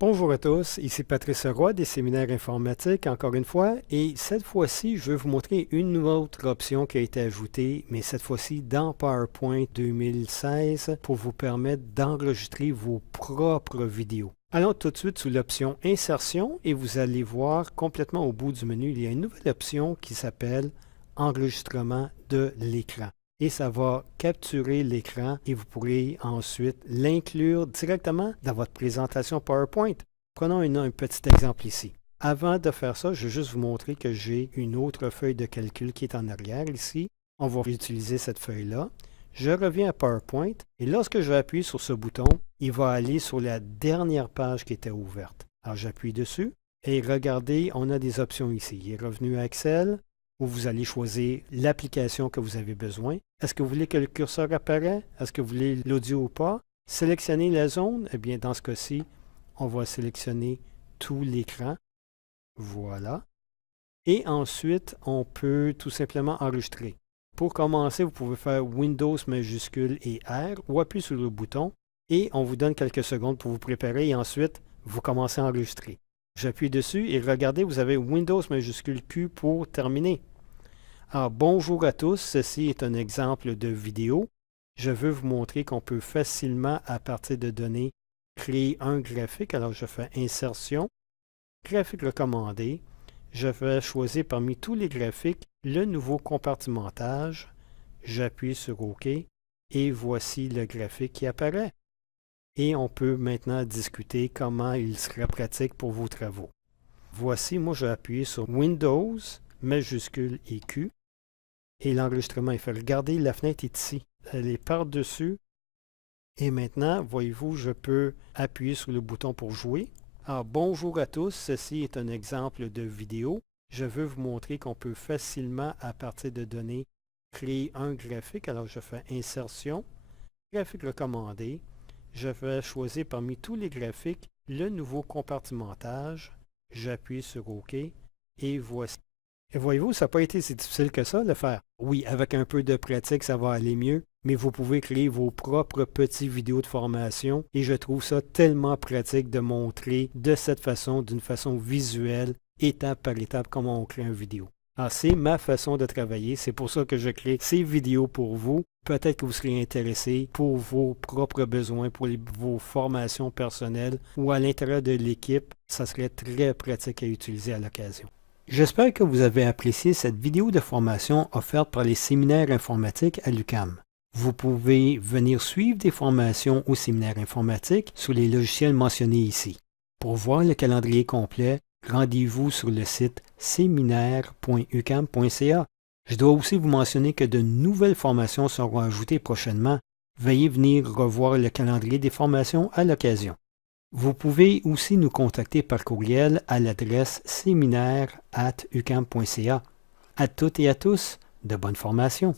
Bonjour à tous, ici Patrice Roy des séminaires informatiques encore une fois et cette fois-ci je vais vous montrer une autre option qui a été ajoutée mais cette fois-ci dans PowerPoint 2016 pour vous permettre d'enregistrer vos propres vidéos. Allons tout de suite sous l'option Insertion et vous allez voir complètement au bout du menu il y a une nouvelle option qui s'appelle Enregistrement de l'écran. Et ça va capturer l'écran et vous pourrez ensuite l'inclure directement dans votre présentation PowerPoint. Prenons un petit exemple ici. Avant de faire ça, je vais juste vous montrer que j'ai une autre feuille de calcul qui est en arrière ici. On va utiliser cette feuille-là. Je reviens à PowerPoint et lorsque je vais appuyer sur ce bouton, il va aller sur la dernière page qui était ouverte. Alors j'appuie dessus et regardez, on a des options ici. Il est revenu à Excel, où vous allez choisir l'application que vous avez besoin. Est-ce que vous voulez que le curseur apparaisse? Est-ce que vous voulez l'audio ou pas? Sélectionnez la zone. Eh bien, dans ce cas-ci, on va sélectionner tout l'écran. Voilà. Et ensuite, on peut tout simplement enregistrer. Pour commencer, vous pouvez faire Windows majuscule et R ou appuyer sur le bouton et on vous donne quelques secondes pour vous préparer et ensuite, vous commencez à enregistrer. J'appuie dessus et regardez, vous avez Windows majuscule Q pour terminer. Alors, bonjour à tous, ceci est un exemple de vidéo. Je veux vous montrer qu'on peut facilement, à partir de données, créer un graphique. Alors, je fais Insertion, Graphique recommandé. Je vais choisir parmi tous les graphiques le nouveau compartimentage. J'appuie sur OK et voici le graphique qui apparaît. Et on peut maintenant discuter comment il serait pratique pour vos travaux. Voici, moi je vais appuyer sur Windows, majuscule et Q. Et l'enregistrement est fait. Regardez, la fenêtre est ici. Elle est par-dessus. Et maintenant, voyez-vous, je peux appuyer sur le bouton pour jouer. Alors, bonjour à tous, ceci est un exemple de vidéo. Je veux vous montrer qu'on peut facilement, à partir de données, créer un graphique. Alors, je fais Insertion, Graphique recommandé. Je vais choisir parmi tous les graphiques le nouveau compartimentage. J'appuie sur OK et voici. Et voyez-vous, ça n'a pas été si difficile que ça de le faire. Oui, avec un peu de pratique, ça va aller mieux, mais vous pouvez créer vos propres petites vidéos de formation et je trouve ça tellement pratique de montrer de cette façon, d'une façon visuelle, étape par étape, comment on crée une vidéo. Alors, c'est ma façon de travailler. C'est pour ça que je crée ces vidéos pour vous. Peut-être que vous serez intéressé pour vos propres besoins, pour vos formations personnelles ou à l'intérieur de l'équipe. Ça serait très pratique à utiliser à l'occasion. J'espère que vous avez apprécié cette vidéo de formation offerte par les séminaires informatiques à l'UQAM. Vous pouvez venir suivre des formations au séminaire informatique sur les logiciels mentionnés ici. Pour voir le calendrier complet, rendez-vous sur le site séminaire.uqam.ca. Je dois aussi vous mentionner que de nouvelles formations seront ajoutées prochainement. Veuillez venir revoir le calendrier des formations à l'occasion. Vous pouvez aussi nous contacter par courriel à l'adresse séminaire@uqam.ca. À toutes et à tous, de bonnes formations.